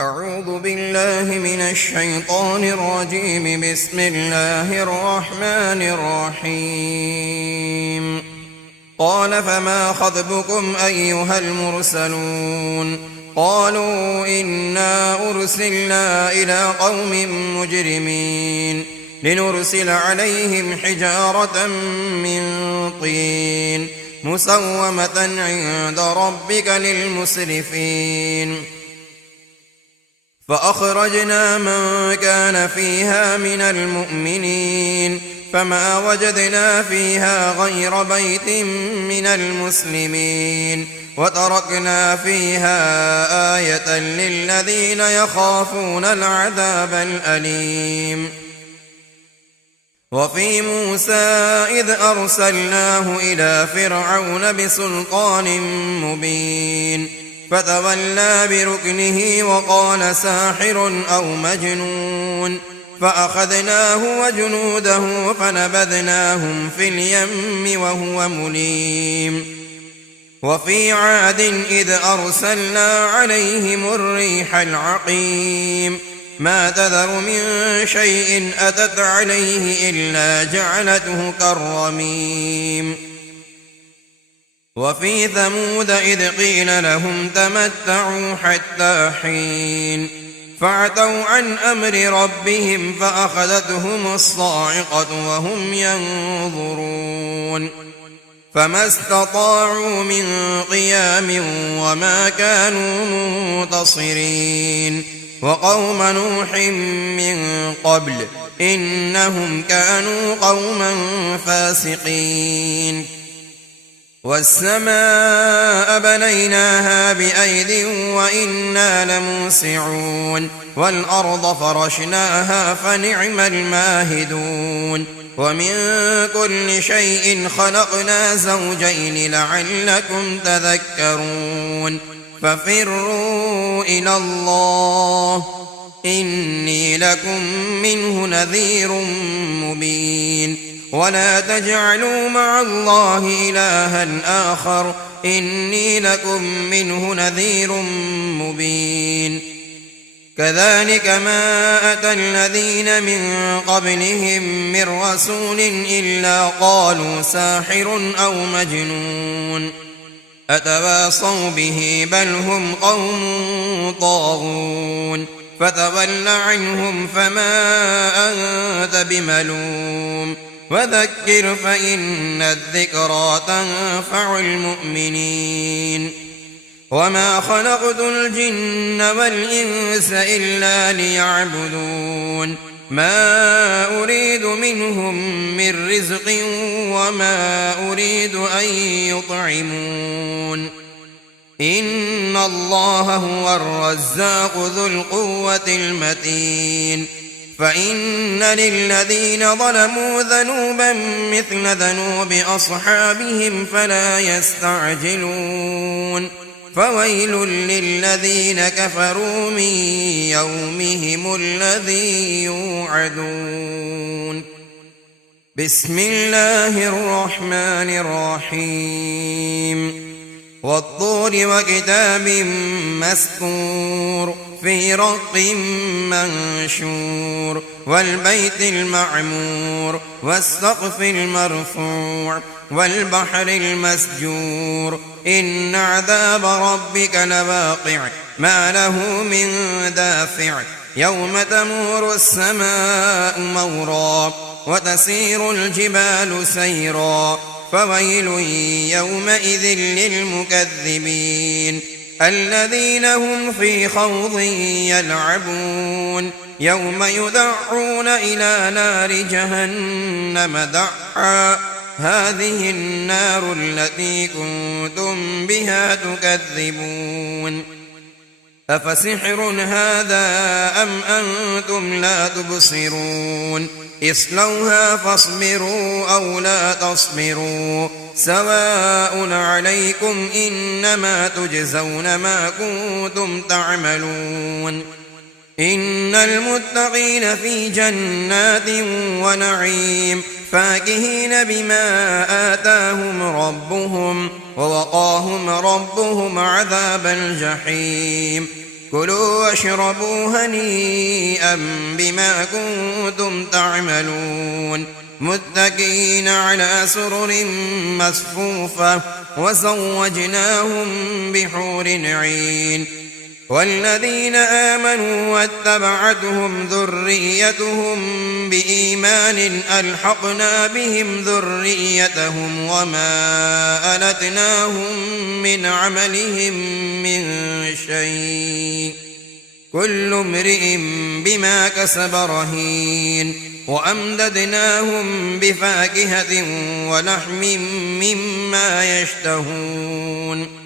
أعوذ بالله من الشيطان الرجيم. بسم الله الرحمن الرحيم. قال فما خطبكم أيها المرسلون؟ قالوا إنا أرسلنا إلى قوم مجرمين لنرسل عليهم حجارة من طين مسومة عند ربك للمسرفين. فأخرجنا من كان فيها من المؤمنين فما وجدنا فيها غير بيت من المسلمين وتركنا فيها آية للذين يخافون العذاب الأليم. وفي موسى إذ أرسلناه إلى فرعون بسلطان مبين فتولى بركنه وقال ساحر أو مجنون فأخذناه وجنوده فنبذناهم في اليم وهو مليم. وفي عاد إذ أرسلنا عليهم الريح العقيم ما تذر من شيء أتت عليه إلا جعلته كالرميم. وفي ثمود إذ قيل لهم تمتعوا حتى حين فعتوا عن أمر ربهم فأخذتهم الصاعقة وهم ينظرون فما استطاعوا من قيام وما كانوا منتصرين. وقوم نوح من قبل إنهم كانوا قوما فاسقين. والسماء بنيناها بأيد وإنا لموسعون والأرض فرشناها فنعم الماهدون. ومن كل شيء خلقنا زوجين لعلكم تذكرون. ففروا إلى الله إني لكم منه نذير مبين. ولا تجعلوا مع الله إلها آخر إني لكم منه نذير مبين. كذلك ما أتى الذين من قبلهم من رسول إلا قالوا ساحر أو مجنون أتواصوا به بل هم قوم طاغون. فتول عنهم فما أنت بملوم وذكر فإن الذكرى تنفع المؤمنين. وما خلقت الجن والإنس إلا ليعبدون ما أريد منهم من رزق وما أريد أن يطعمون إن الله هو الرزاق ذو القوة المتين. فإن للذين ظلموا ذنوبا مثل ذنوب أصحابهم فلا يستعجلون. فويل للذين كفروا من يومهم الذي يوعدون. بسم الله الرحمن الرحيم. والطور وكتاب مسطور في رق منشور والبيت المعمور والسقف المرفوع والبحر المسجور إن عذاب ربك لواقع ما له من دافع. يوم تمور السماء مورا وتسير الجبال سيرا فويل يومئذ للمكذبين الذين هم في خوض يلعبون يوم يدعون إلى نار جهنم دعا هذه النار التي كنتم بها تكذبون. أفسحر هذا أم أنتم لا تبصرون اصلوها فاصبروا أو لا تصبروا سواء عليكم إنما تجزون ما كنتم تعملون. إن المتقين في جنات ونعيم فاكهين بما آتاهم ربهم ووقاهم ربهم عذاب الجحيم كلوا واشربوا هنيئا بما كنتم تعملون متكئين على سرر مصفوفة وزوجناهم بحور عين والذين آمنوا واتبعتهم ذريتهم بإيمان ألحقنا بهم ذريتهم وما ألتناهم من عملهم من شيء كل امرئ بما كسب رهين وأمددناهم بفاكهة ولحم مما يشتهون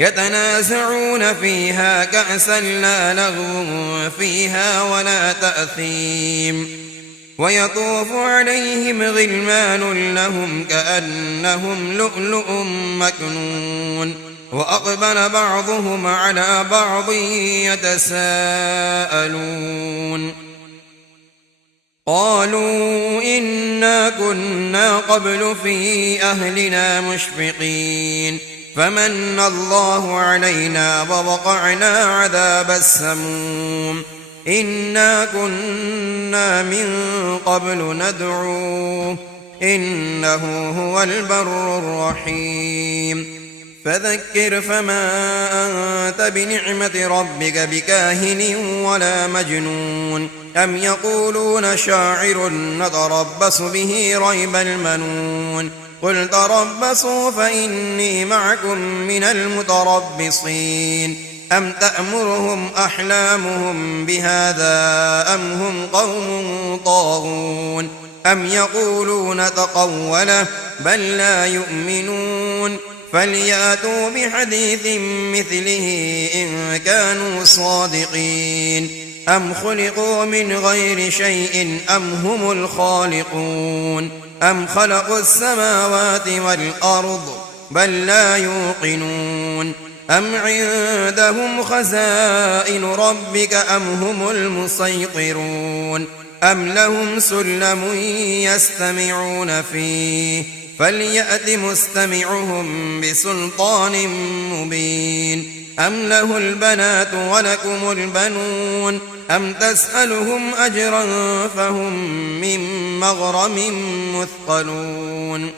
يتنازعون فيها كأسا لا لغو فيها ولا تأثيم ويطوف عليهم غلمان لهم كأنهم لؤلؤ مكنون وأقبل بعضهم على بعض يتساءلون قالوا إنا كنا قبل في أهلنا مشفقين فمن الله علينا ووقعنا عذاب السموم إنا كنا من قبل ندعوه إنه هو البر الرحيم فذكر فما أنت بنعمة ربك بكاهن ولا مجنون أم يقولون شاعر نتربص به ريب المنون قل تربصوا فإني معكم من المتربصين أم تأمرهم أحلامهم بهذا أم هم قوم طاغون أم يقولون تقوله بل لا يؤمنون فلياتوا بحديث مثله إن كانوا صادقين أم خلقوا من غير شيء أم هم الخالقون أم خلقوا السماوات والأرض بل لا يوقنون أم عندهم خزائن ربك أم هم المسيطرون أم لهم سلم يستمعون فيه فليأت مستمعهم بسلطان مبين أم له البنات ولكم البنون أم تسألهم أجرا فهم من مغرم مثقلون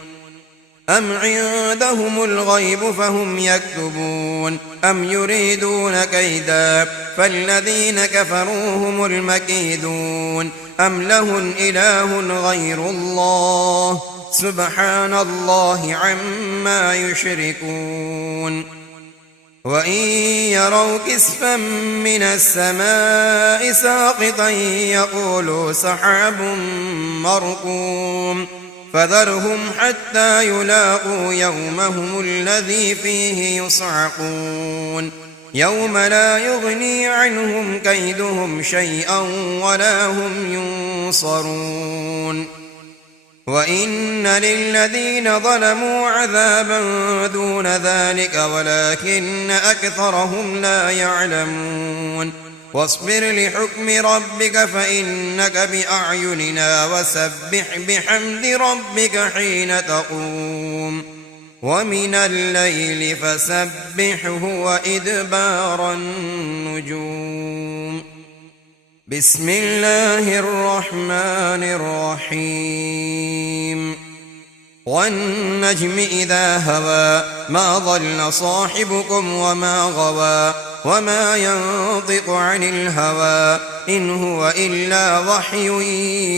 أم عندهم الغيب فهم يكتبون أم يريدون كيدا فالذين كفروا هم المكيدون أم له إله غير الله سبحان الله عما يشركون وإن يروا كسفا من السماء ساقطا يقولوا سحاب مركوم فذرهم حتى يلاقوا يومهم الذي فيه يصعقون يوم لا يغني عنهم كيدهم شيئا ولا هم ينصرون وإن للذين ظلموا عذابا دون ذلك ولكن أكثرهم لا يعلمون واصبر لحكم ربك فإنك بأعيننا وسبح بحمد ربك حين تقوم ومن الليل فسبحه وإدبار النجوم بسم الله الرحمن الرحيم والنجم إذا هوى ما ضل صاحبكم وما غوى وما ينطق عن الهوى إن هو إلا وحي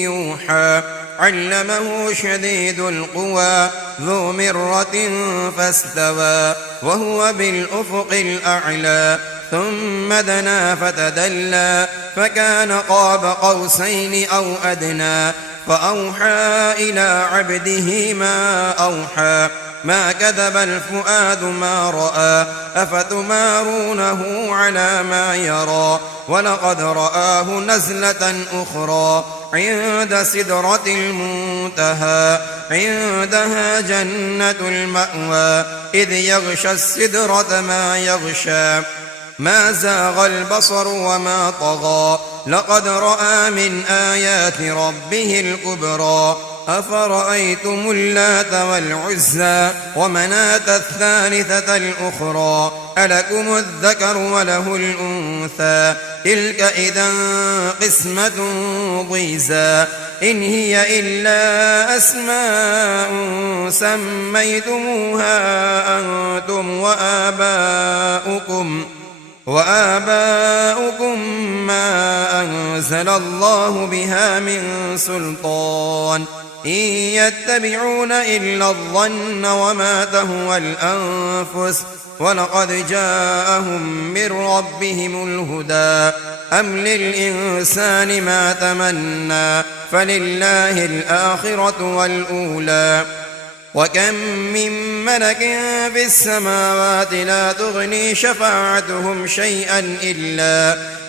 يوحى علمه شديد القوى ذو مرة فاستوى وهو بالأفق الأعلى ثم دنا فتدلى فكان قاب قوسين أو أدنى فأوحى إلى عبده ما أوحى ما كذب الفؤاد ما رأى أفتمارونه على ما يرى ولقد رآه نزلة أخرى عند سدرة المنتهى عندها جنة المأوى إذ يغشى السدرة ما يغشى ما زاغ البصر وما طغى لقد رأى من آيات ربه الكبرى أفرأيتم اللات والعزى ومناة الثالثة الأخرى ألكم الذكر وله الأنثى تلك إذا قسمة ضيزى إن هي إلا أسماء سميتموها أنتم وآباؤكم ما أنزل الله بها من سلطان إن يتبعون إلا الظن وما تهوى الأنفس ولقد جاءهم من ربهم الهدى أم للإنسان ما تمنى فلله الآخرة والأولى وكم من ملك في السماوات لا تغني شفاعتهم شيئا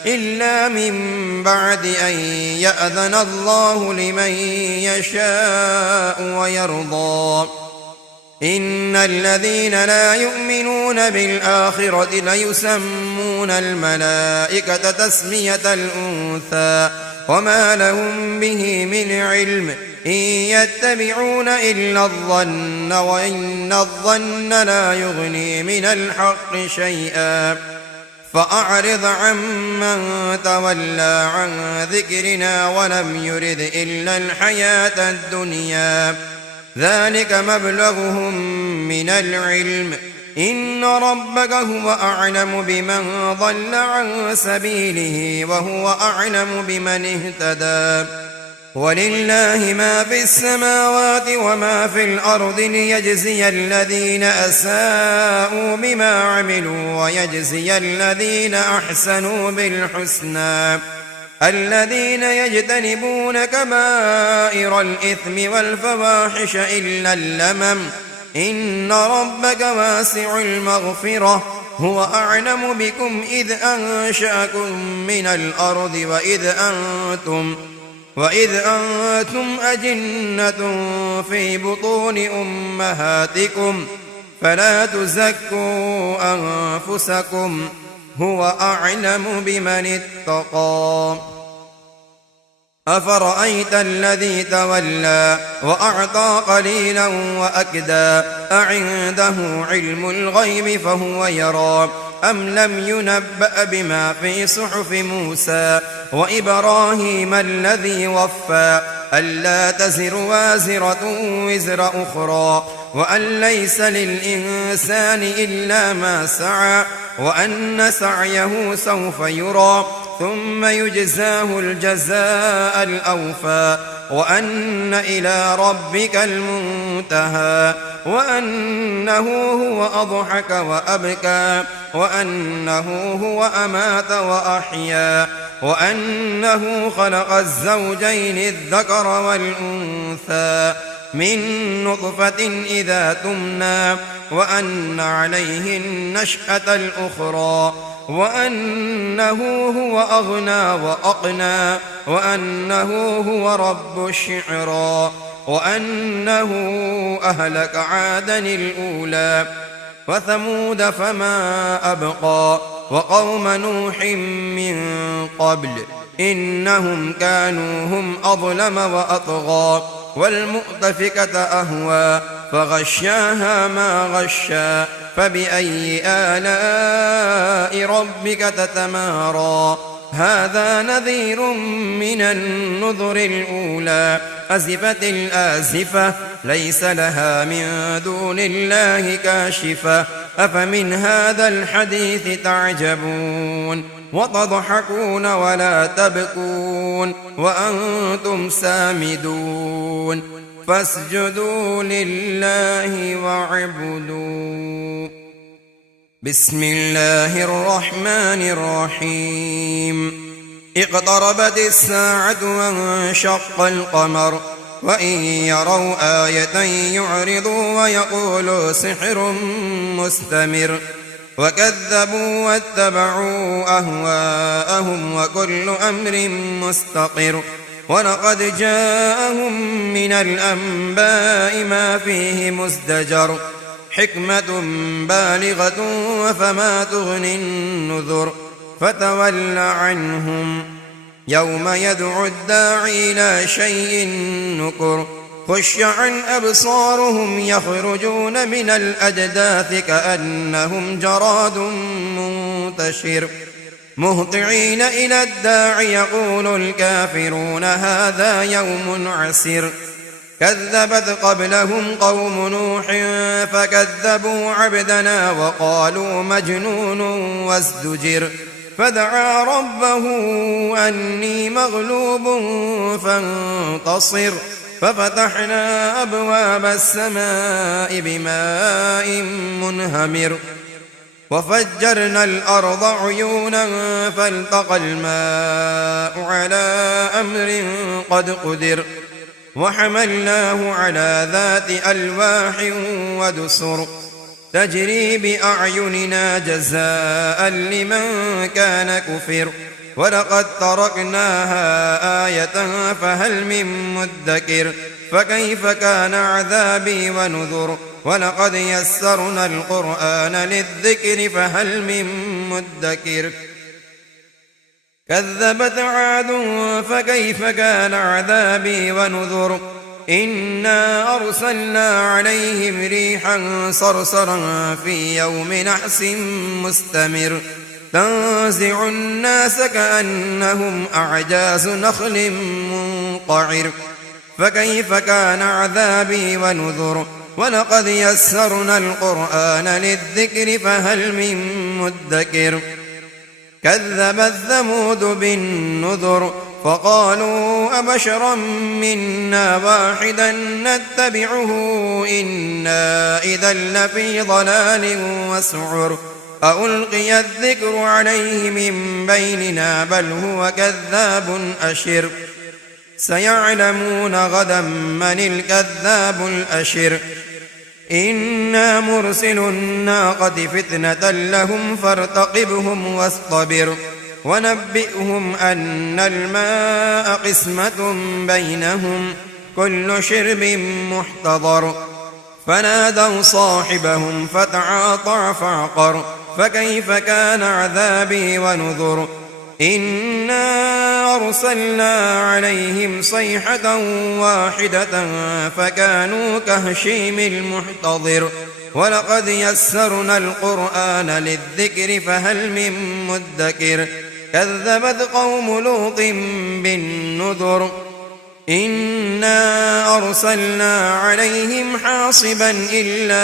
إلا من بعد أن يأذن الله لمن يشاء ويرضى إن الذين لا يؤمنون بالآخرة ليسمون الملائكة تسمية الأنثى وما لهم به من علم إن يتبعون إلا الظن وإن الظن لا يغني من الحق شيئا فأعرض عمن تولى عن ذكرنا ولم يرد إلا الحياة الدنيا ذلك مبلغهم من العلم إن ربك هو أعلم بمن ضل عن سبيله وهو أعلم بمن اهتدى ولله ما في السماوات وما في الأرض ليجزي الذين أساءوا بما عملوا ويجزي الذين أحسنوا بالحسنى الذين يجتنبون كبائر الإثم والفواحش إلا اللمم إن ربك واسع المغفرة هو أعلم بكم إذ أنشأكم من الأرض وإذ أنتم أجنة في بطون أمهاتكم فلا تزكوا أنفسكم هو أعلم بمن اتقى أفرأيت الذي تولى وأعطى قليلا وأكدى أعنده علم الغيب فهو يرى أم لم ينبأ بما في صحف موسى وإبراهيم الذي وفى ألا تزر وازرة وزر أخرى وأن ليس للإنسان إلا ما سعى وأن سعيه سوف يرى ثم يجزاه الجزاء الأوفى وأن إلى ربك المنتهى وأنه هو أضحك وأبكى وأنه هو أمات وأحيا وأنه خلق الزوجين الذكر والأنثى من نطفة إذا تمنى وأن عليه النشأة الأخرى وأنه هو أغنى وأقنى وأنه هو رب الشعرى وأنه أهلك عادا الأولى وثمود فما أبقى وقوم نوح من قبل إنهم كانوا هم أظلم وأطغى والمؤتفكة أهوى فغشاها ما غشا فبأي آلاء ربك تتمارى هذا نذير من النذر الأولى أزفت الآزفة ليس لها من دون الله كاشفة أفمن هذا الحديث تعجبون وتضحكون ولا تبكون وأنتم سامدون فاسجدوا لله واعبدوا بسم الله الرحمن الرحيم اقتربت الساعة وانشق القمر وإن يروا آية يعرضوا ويقولوا سحر مستمر وكذبوا واتبعوا أهواءهم وكل أمر مستقر ولقد جاءهم من الأنباء ما فيه مزدجر حكمة بالغة فما تغني النذر فتول عنهم يوم يدعو الداعي إلى شيء نكر خش عن أبصارهم يخرجون من الأجداث كأنهم جراد منتشر مهطعين إلى الداع يقول الكافرون هذا يوم عسر كذبت قبلهم قوم نوح فكذبوا عبدنا وقالوا مجنون وازدجر فدعا ربه أني مغلوب فانتصر ففتحنا أبواب السماء بماء منهمر وفجرنا الأرض عيونا فالتقى الماء على أمر قد قدر وحملناه على ذات ألواح ودسر تجري بأعيننا جزاء لمن كان كفر ولقد تركناها آية فهل من مدكر فكيف كان عذابي ونذر ولقد يسرنا القرآن للذكر فهل من مدكر كذبت عاد فكيف كان عذابي ونذر إنا أرسلنا عليهم ريحا صرصرا في يوم نحس مستمر تنزع الناس كأنهم أعجاز نخل منقعر فكيف كان عذابي ونذر ولقد يسرنا القرآن للذكر فهل من مدكر كذبت ثمود بالنذر فقالوا أبشرا منا واحدا نتبعه إنا إذا لفي ضلال وسعر ألقي الذكر عليه من بيننا بل هو كذاب أشر سيعلمون غدا من الكذاب الأشر إنا مرسل الناقة فتنة لهم فارتقبهم واصطبر ونبئهم أن الماء قسمة بينهم كل شرب محتضر فنادوا صاحبهم فتعاطى فعقر فكيف كان عذابي ونذر إنا أرسلنا عليهم صيحة واحدة فكانوا كهشيم المحتضر ولقد يسرنا القرآن للذكر فهل من مدكر كذبت قوم لوط بالنذر إنا أرسلنا عليهم حاصبا إلا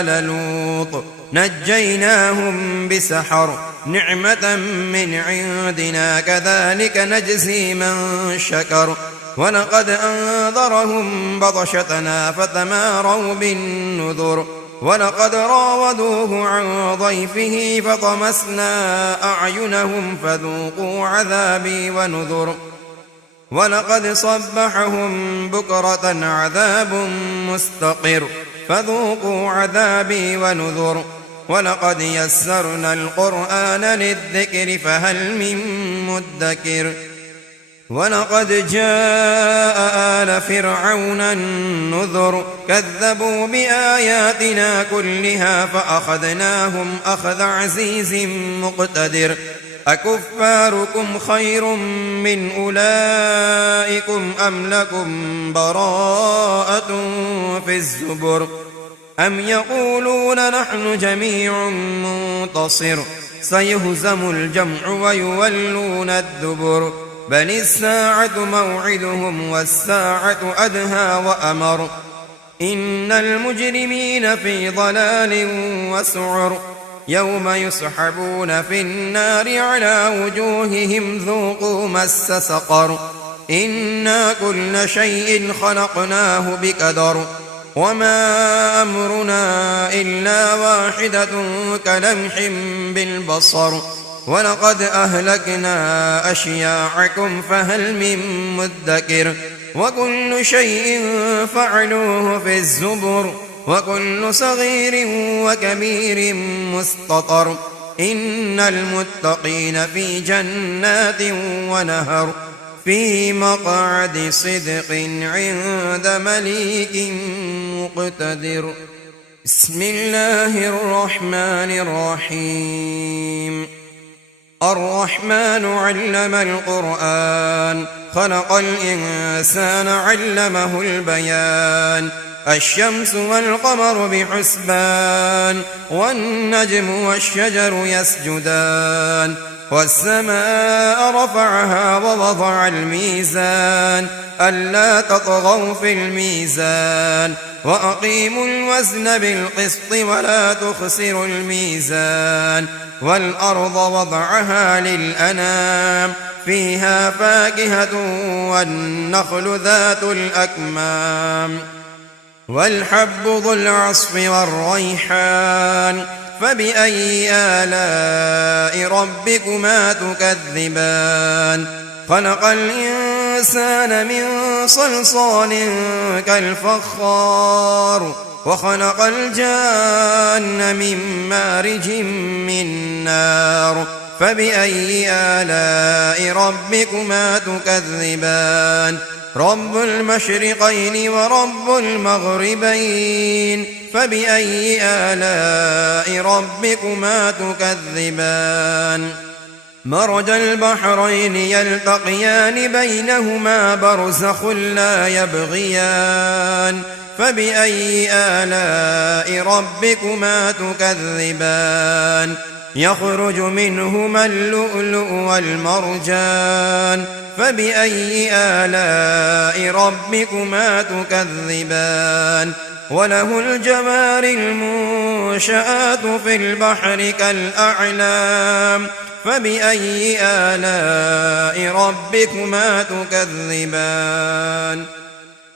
آل لوط نجيناهم بسحر نعمة من عندنا كذلك نجزي من شكر ولقد أنذرهم بطشتنا فتماروا بالنذر ولقد راودوه عن ضيفه فطمسنا أعينهم فذوقوا عذابي ونذر ولقد صبحهم بكرة عذاب مستقر فذوقوا عذابي ونذر ولقد يسرنا القرآن للذكر فهل من مدكر ولقد جاء آل فرعون النذر كذبوا بآياتنا كلها فأخذناهم أخذ عزيز مقتدر أكفاركم خير من أولئكم أم لكم براءة في الزبر أم يقولون نحن جميع منتصر سيهزم الجمع ويولون الدبر بل الساعة موعدهم والساعة أدهى وأمر إن المجرمين في ضلال وسعر يوم يسحبون في النار على وجوههم ذوقوا مس سقر إنا كل شيء خلقناه بقدر وما أمرنا إلا واحدة كلمح بالبصر ولقد أهلكنا أشياعكم فهل من مدكر وكل شيء فعلوه في الزبر وكل صغير وكبير مستطر إن المتقين في جنات ونهر في مقعد صدق عند مليك مقتدر بسم الله الرحمن الرحيم الرحمن علم القرآن خلق الإنسان علمه البيان الشمس والقمر بحسبان والنجم والشجر يسجدان والسماء رفعها ووضع الميزان ألا تطغوا في الميزان وأقيموا الوزن بالقسط ولا تخسروا الميزان والأرض وضعها للأنام فيها فاكهة والنخل ذات الأكمام والحب ذو العصف والريحان فبأي آلاء ربكما تكذبان خلق الإنسان من صلصال كالفخار وخلق الجان من مارج من نار فبأي آلاء ربكما تكذبان رب المشرقين ورب المغربين فبأي آلاء ربكما تكذبان مرج البحرين يلتقيان بينهما برزخ لا يبغيان فبأي آلاء ربكما تكذبان يخرج منهما اللؤلؤ والمرجان فبأي آلاء ربكما تكذبان وله الجوار المنشآت في البحر كالأعلام فبأي آلاء ربكما تكذبان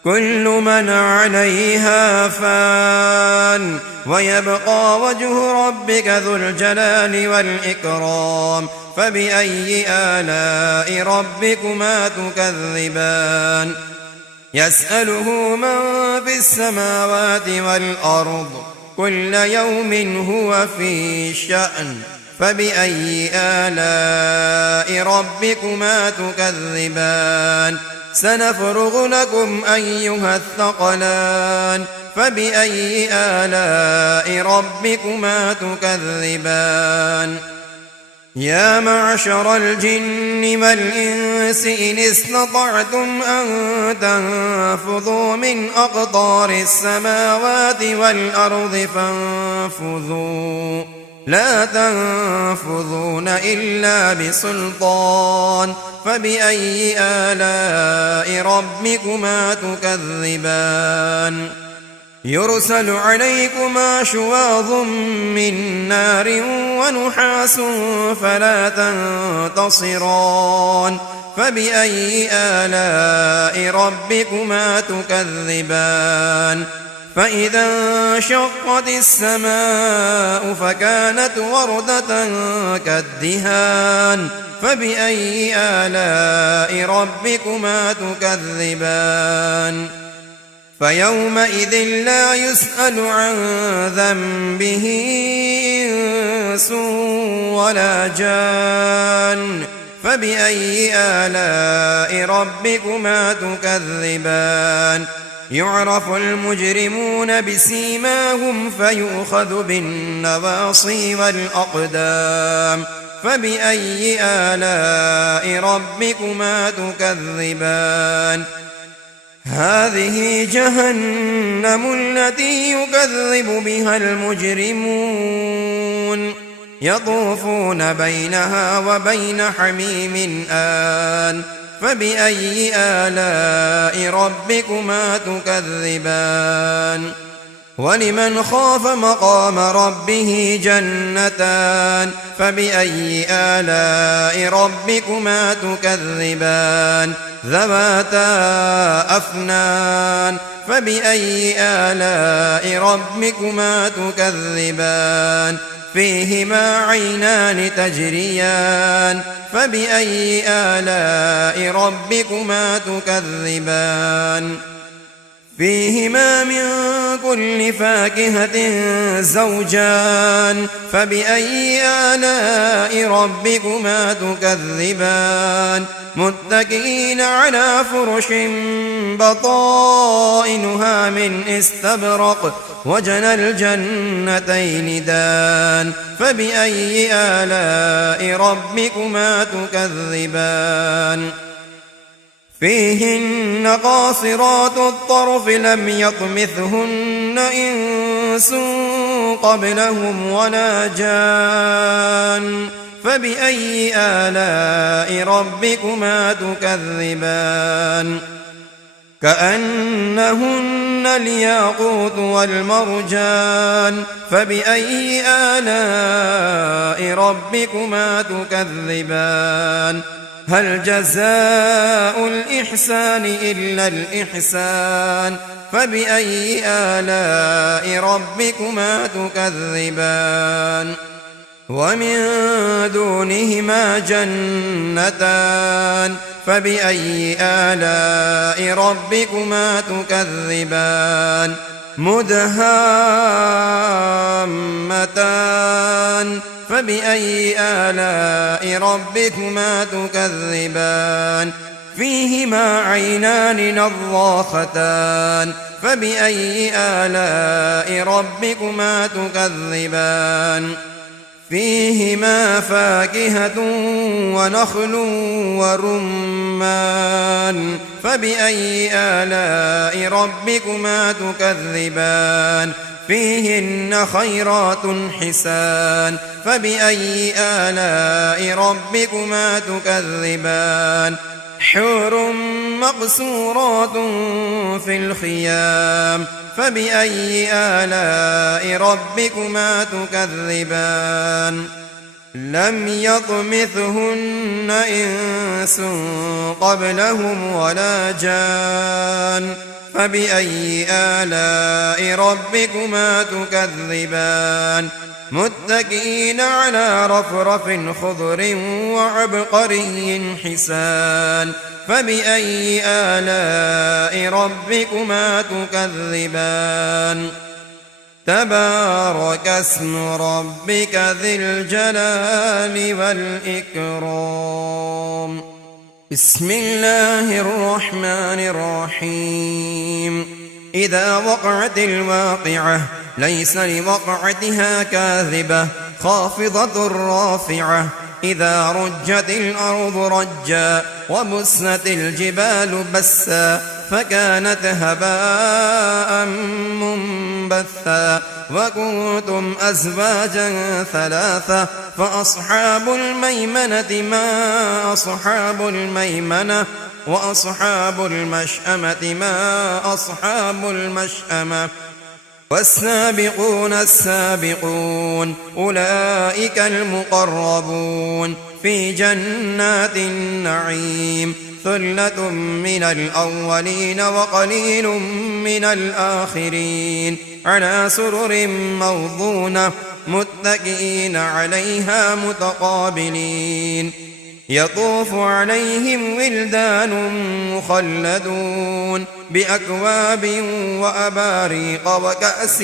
كل من عليها فان ويبقى وجه ربك ذو الجلال والإكرام فبأي آلاء ربكما تكذبان يسأله من في السماوات والأرض كل يوم هو في شأن فبأي آلاء ربكما تكذبان سنفرغ لكم أيها الثقلان فبأي آلاء ربكما تكذبان يا معشر الجن والإنس إن استطعتم أن تنفذوا من أقطار السماوات والأرض فانفذوا لا تنفذون إلا بسلطان فبأي آلاء ربكما تكذبان يرسل عليكما شواظ من نار ونحاس فلا تنتصران فبأي آلاء ربكما تكذبان فإذا انشقت السماء فكانت وردة كالدهان فبأي آلاء ربكما تكذبان فيومئذ لا يسأل عن ذنبه إنس ولا جان فبأي آلاء ربكما تكذبان يعرف المجرمون بسيماهم فيؤخذ بالنواصي والأقدام فبأي آلاء ربكما تكذبان هذه جهنم التي يكذب بها المجرمون يطوفون بينها وبين حميم آن فبأي آلاء ربكما تكذبان ولمن خاف مقام ربه جنتان فبأي آلاء ربكما تكذبان ذواتا أفنان فبأي آلاء ربكما تكذبان فيهما عينان تجريان فبأي آلاء ربكما تكذبان فيهما من كل فاكهة زوجان فبأي آلاء ربكما تكذبان متكئين على فرش بطائنها من استبرق وجنى الجنتين دان فبأي آلاء ربكما تكذبان فيهن قاصرات الطرف لم يطمثهن إنس قبلهم ولا جان فبأي آلاء ربكما تكذبان كأنهن الياقوت والمرجان فبأي آلاء ربكما تكذبان هل جزاء الإحسان إلا الإحسان فبأي آلاء ربكما تكذبان ومن دونهما جنتان فبأي آلاء ربكما تكذبان مدهامتان فبأي آلاء ربكما تكذبان فيهما عينان نضاختان فبأي آلاء ربكما تكذبان فيهما فاكهة ونخل ورمان فبأي آلاء ربكما تكذبان فيهن خيرات حسان فبأي آلاء ربكما تكذبان حور مقصورات في الخيام فبأي آلاء ربكما تكذبان لم يطمثهن إنس قبلهم ولا جان فبأي آلاء ربكما تكذبان متكئين على رفرف خضر وعبقري حسان فبأي آلاء ربكما تكذبان تبارك اسم ربك ذي الجلال والإكرام بسم الله الرحمن الرحيم إذا وقعت الواقعة ليس لوقعتها كاذبة خافضة رافعة إذا رجت الأرض رجا وبست الجبال بسا فكانت هباء منبثا وكنتم أزواجا ثلاثة فأصحاب الميمنة ما أصحاب الميمنة وأصحاب المشأمة ما أصحاب المشأمة والسابقون السابقون أولئك المقربون في جنات النعيم ثلة من الأولين وقليل من الآخرين على سرر موضونة متكئين عليها متقابلين يطوف عليهم ولدان مخلدون بأكواب وأباريق وكأس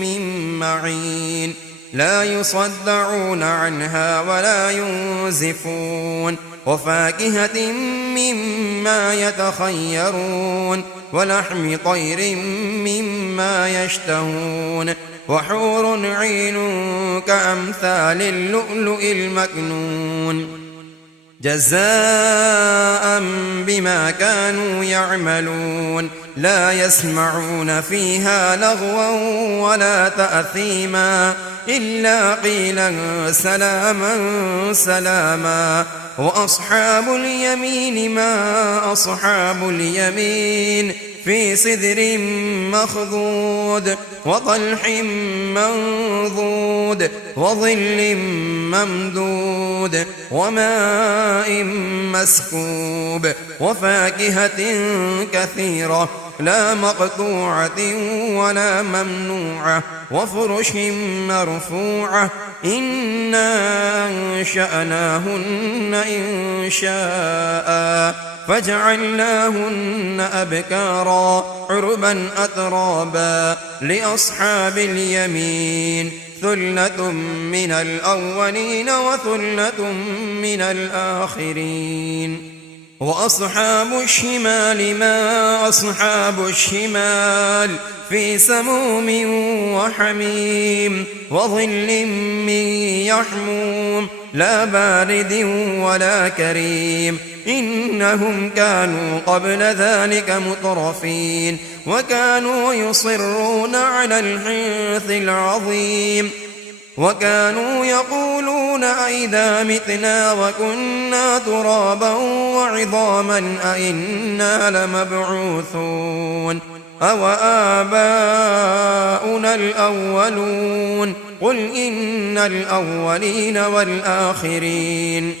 من معين لا يصدعون عنها ولا ينزفون وفاكهة مما يتخيرون ولحم طير مما يشتهون وحور عين كأمثال اللؤلؤ المكنون جزاء بما كانوا يعملون لا يسمعون فيها لغوا ولا تأثيما إلا قيلا سلاما سلاما وأصحاب اليمين ما أصحاب اليمين في سدر مخضود وطلح منضود وظل ممدود وماء مسكوب وفاكهة كثيرة لا مقطوعة ولا ممنوعة وفرش مرفوعة إنا أنشأناهن إنشاء فجعلناهن أبكارا عربا أترابا لأصحاب اليمين ثلة من الأولين وثلة من الآخرين وأصحاب الشمال ما أصحاب الشمال في سموم وحميم وظل من يحموم لا بارد ولا كريم إنهم كانوا قبل ذلك مترفين وكانوا يصرون على الحنث العظيم وكانوا يقولون أئذا متنا وكنا ترابا وعظاما أئنا لمبعوثون أوآباؤنا الأولون قل إن الأولين والآخرين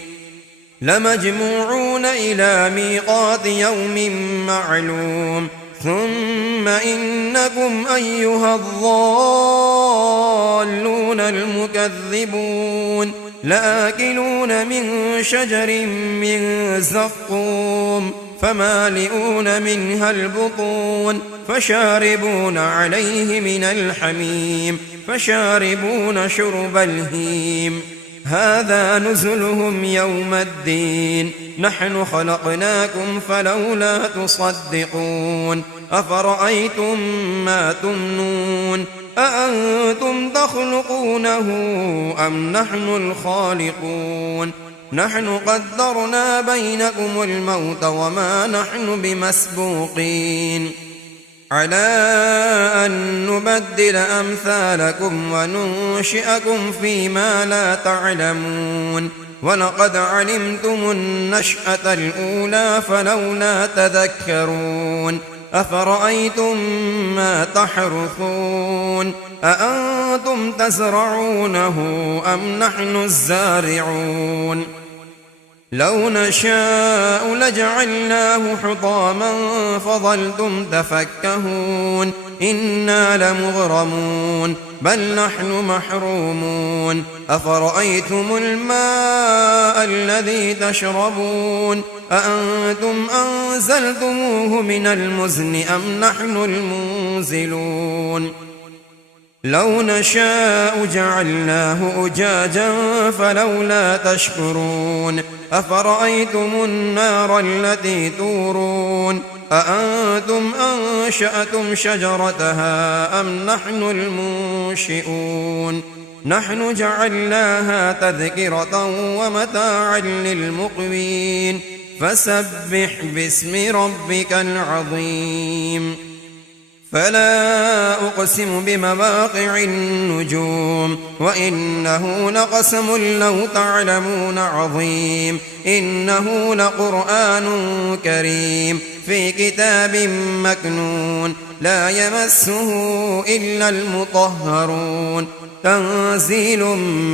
لمجموعون إلى ميقات يوم معلوم ثم إنكم أيها الضالون المكذبون لآكلون من شجر من زقوم فمالئون منها البطون فشاربون عليه من الحميم فشاربون شرب الهيم هذا نزلهم يوم الدين نحن خلقناكم فلولا تصدقون أفرأيتم ما تمنون أأنتم تخلقونه أم نحن الخالقون نحن قدرنا بينكم الموت وما نحن بمسبوقين على أن نبدل أمثالكم وننشئكم فيما لا تعلمون ولقد علمتم النشأة الأولى فلولا تذكرون أفرأيتم ما تحرثون أأنتم تزرعونه أم نحن الزارعون لو نشاء لجعلناه حطاما فظلتم تفكهون إنا لمغرمون بل نحن محرومون أفرأيتم الماء الذي تشربون أأنتم أنزلتموه من المزن أم نحن المنزلون لو نشاء جعلناه أجاجا فلولا تشكرون أفرأيتم النار التي تورون أأنتم أنشأتم شجرتها أم نحن المنشئون نحن جعلناها تذكرة ومتاعا للمقوين فسبح باسم ربك العظيم فلا أقسم بمواقع النجوم وإنه لقسم لو تعلمون عظيم إنه لقرآن كريم في كتاب مكنون لا يمسه إلا المطهرون تنزيل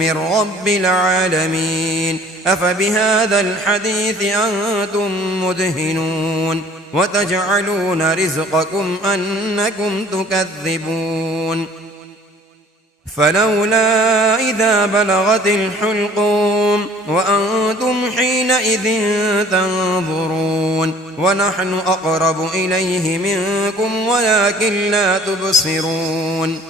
من رب العالمين أفبهذا الحديث أنتم مدهنون وتجعلون رزقكم أنكم تكذبون فلولا إذا بلغت الحلقوم وأنتم حينئذ تنظرون ونحن أقرب إليه منكم ولكن لا تبصرون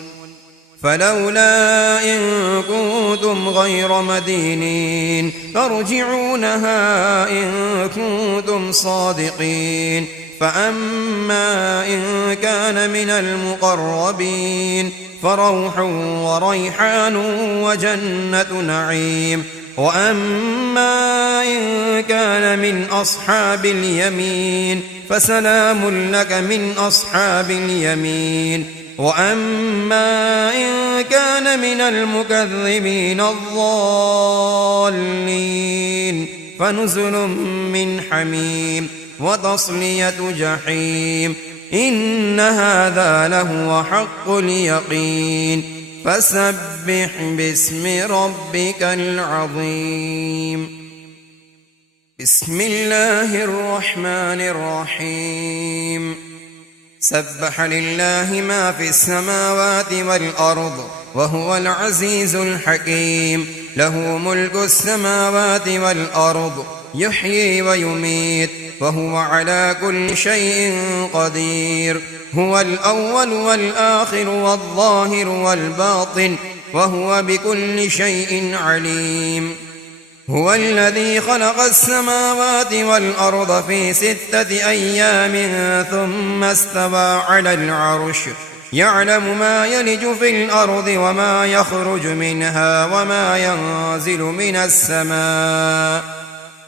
فلولا إن كنتم غير مدينين ترجعونها إن كنتم صادقين فأما إن كان من المقربين فروح وريحان وجنة نعيم وأما إن كان من أصحاب اليمين فسلام لك من أصحاب اليمين وأما إن كان من المكذبين الضالين فنزل من حميم وتصلية جحيم إن هذا لهو حق اليقين فسبح باسم ربك العظيم بسم الله الرحمن الرحيم سبح لله ما في السماوات والأرض وهو العزيز الحكيم له ملك السماوات والأرض يحيي ويميت وهو على كل شيء قدير هو الأول والآخر والظاهر والباطن وهو بكل شيء عليم هو الذي خلق السماوات والأرض في 6 أيام ثم استوى على العرش يعلم ما يلج في الأرض وما يخرج منها وما ينزل من السماء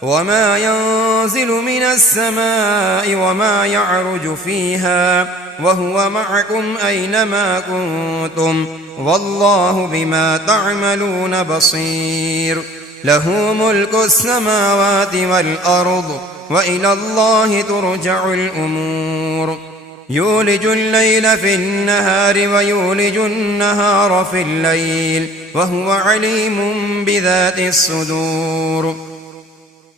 وما ينزل من السماء وما يعرج فيها وهو معكم أينما كنتم والله بما تعملون بصير له ملك السماوات والأرض وإلى الله ترجع الأمور يولج الليل في النهار ويولج النهار في الليل وهو عليم بذات الصدور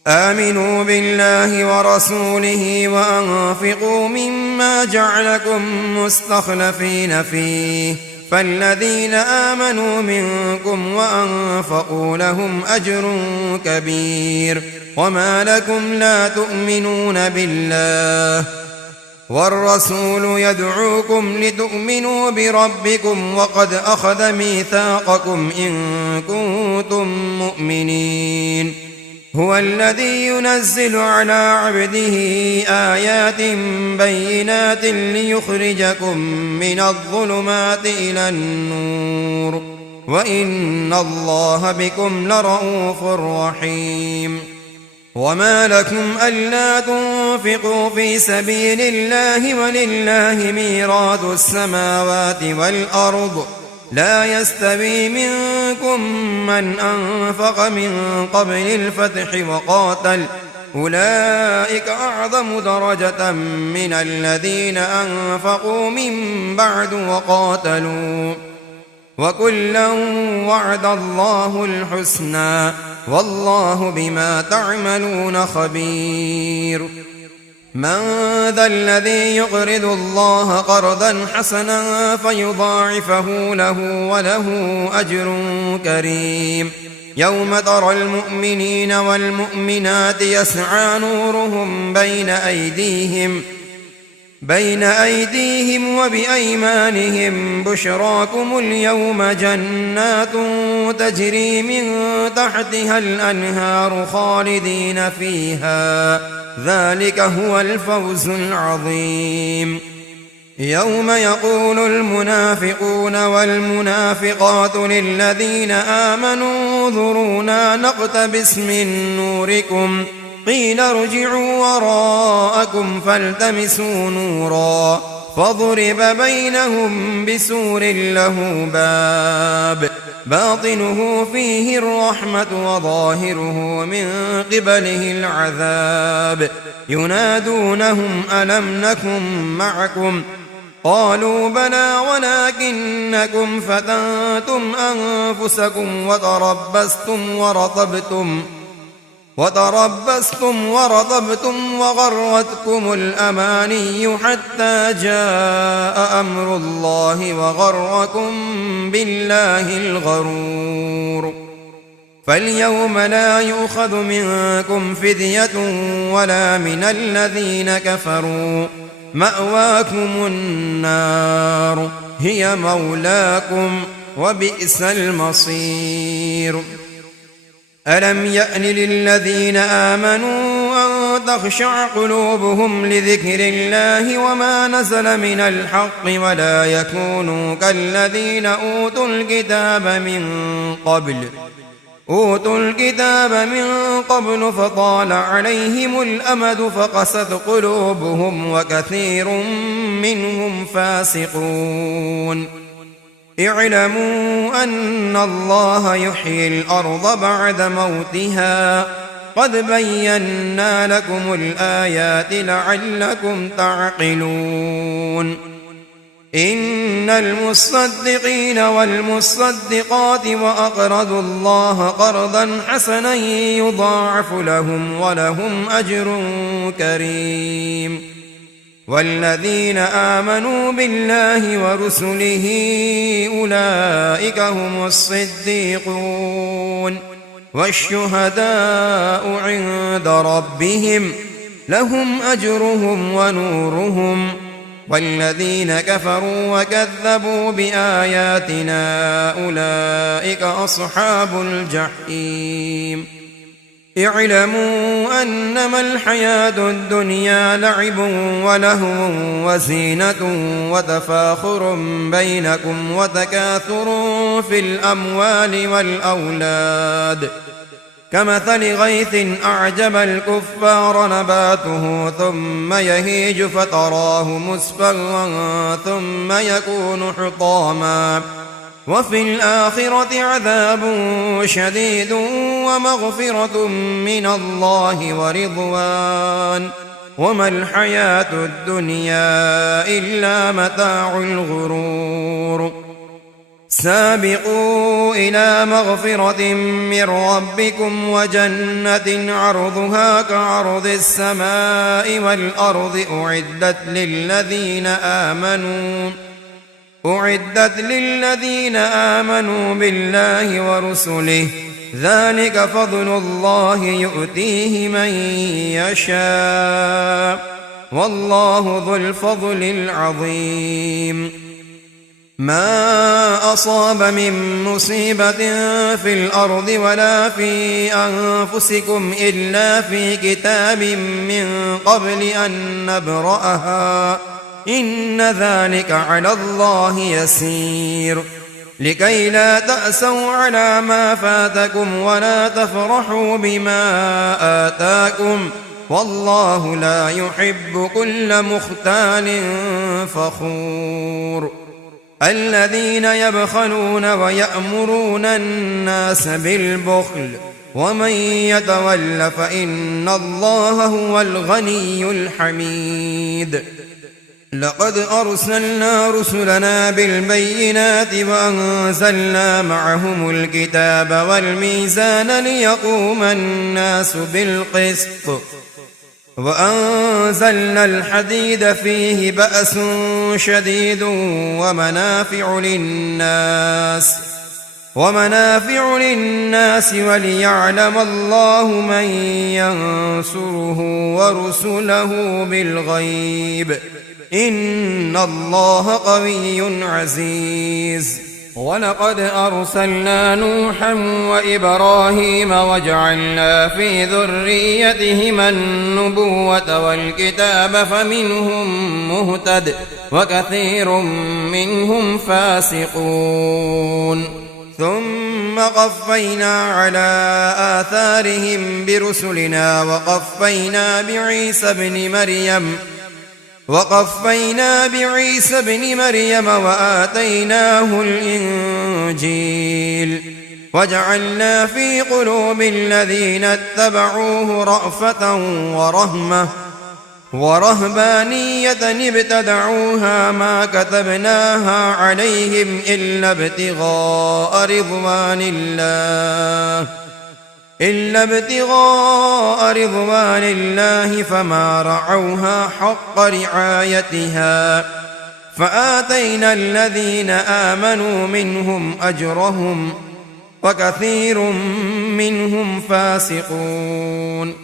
آمنوا بالله ورسوله وأنفقوا مما جعلكم مستخلفين فيه فالذين آمنوا منكم وأنفقوا لهم أجر كبير وما لكم لا تؤمنون بالله والرسول يدعوكم لتؤمنوا بربكم وقد أخذ ميثاقكم إن كنتم مؤمنين هو الذي ينزل على عبده آيات بينات ليخرجكم من الظلمات إلى النور وإن الله بكم لرءوف رحيم وما لكم ألا تنفقوا في سبيل الله ولله ميراث السماوات والأرض لا يستوي منكم من أنفق من قبل الفتح وقاتل أولئك أعظم درجة من الذين أنفقوا من بعد وقاتلوا وكلا وعد الله الحسنى والله بما تعملون خبير من ذا الذي يقرض الله قرضا حسنا فيضاعفه له وله أجر كريم يوم ترى المؤمنين والمؤمنات يسعى نورهم بين أيديهم وبأيمانهم بشراكم اليوم جنات تجري من تحتها الأنهار خالدين فيها ذلك هو الفوز العظيم يوم يقول المنافقون والمنافقات للذين آمنوا انظرونا نقتبس من نوركم قيل ارجعوا وراءكم فالتمسوا نورا فضرب بينهم بسور له باب باطنه فيه الرحمة وظاهره من قبله العذاب ينادونهم ألم نكن معكم قالوا بلى ولكنكم فتنتم أنفسكم وتربصتم ورتبتم وغرتكم الأماني حتى جاء أمر الله وغركم بالله الغرور فاليوم لا يؤخذ منكم فدية ولا من الذين كفروا مأواكم النار هي مولاكم وبئس المصير ألم يأن للذين آمنوا أن تخشع قلوبهم لذكر الله وما نزل من الحق ولا يكونوا كالذين أوتوا الكتاب من قبل فطال عليهم الأمد فقست قلوبهم وكثير منهم فاسقون اعلموا أن الله يحيي الأرض بعد موتها قد بينا لكم الآيات لعلكم تعقلون إن المصدقين والمصدقات وأقرضوا الله قرضا حسنا يضاعف لهم ولهم أجر كريم والذين آمنوا بالله ورسله أولئك هم الصديقون والشهداء عند ربهم لهم أجرهم ونورهم والذين كفروا وكذبوا بآياتنا أولئك أصحاب الجحيم اعلموا أنما الحياة الدنيا لعب ولهو وزينة وتفاخر بينكم وتكاثر في الأموال والأولاد كمثل غيث أعجب الكفار نباته ثم يهيج فتراه مصفرا ثم يكون حطاما وفي الآخرة عذاب شديد ومغفرة من الله ورضوان وما الحياة الدنيا إلا متاع الغرور سابقوا إلى مغفرة من ربكم وجنة عرضها كعرض السماء والأرض أعدت للذين آمنوا بالله ورسله ذلك فضل الله يؤتيه من يشاء والله ذو الفضل العظيم ما أصاب من مصيبة في الأرض ولا في أنفسكم إلا في كتاب من قبل أن نبرأها إن ذلك على الله يسير لكي لا تأسوا على ما فاتكم ولا تفرحوا بما آتاكم والله لا يحب كل مختال فخور الذين يبخلون ويأمرون الناس بالبخل ومن يتول فإن الله هو الغني الحميد لقد أرسلنا رسلنا بالبينات وأنزلنا معهم الكتاب والميزان ليقوم الناس بالقسط وأنزلنا الحديد فيه بأس شديد ومنافع للناس وليعلم الله من ينصره ورسله بالغيب إن الله قوي عزيز ولقد أرسلنا نوحا وإبراهيم وجعلنا في ذريتهما النبوة والكتاب فمنهم مهتد وكثير منهم فاسقون ثم قفينا على آثارهم برسلنا وقفينا بعيسى ابن مريم وآتيناه الإنجيل وجعلنا في قلوب الذين اتبعوه رأفة ورهبانية ابتدعوها ما كتبناها عليهم إلا ابتغاء رضوان الله فما رعوها حق رعايتها فآتينا الذين آمنوا منهم أجرهم وكثير منهم فاسقون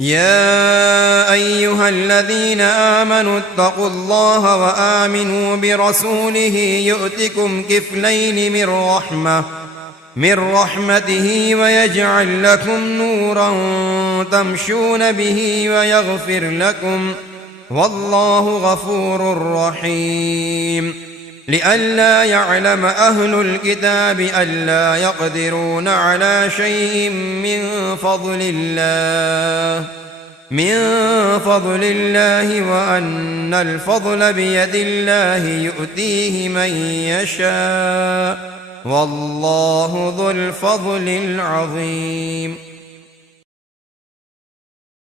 يا أيها الذين آمنوا اتقوا الله وآمنوا برسوله يؤتكم كفلين من رحمته ويجعل لكم نورا تمشون به ويغفر لكم والله غفور رحيم لئلا يعلم أهل الكتاب ألا يقدرون على شيء من فضل الله وأن الفضل بيد الله يؤتيه من يشاء والله ذو الفضل العظيم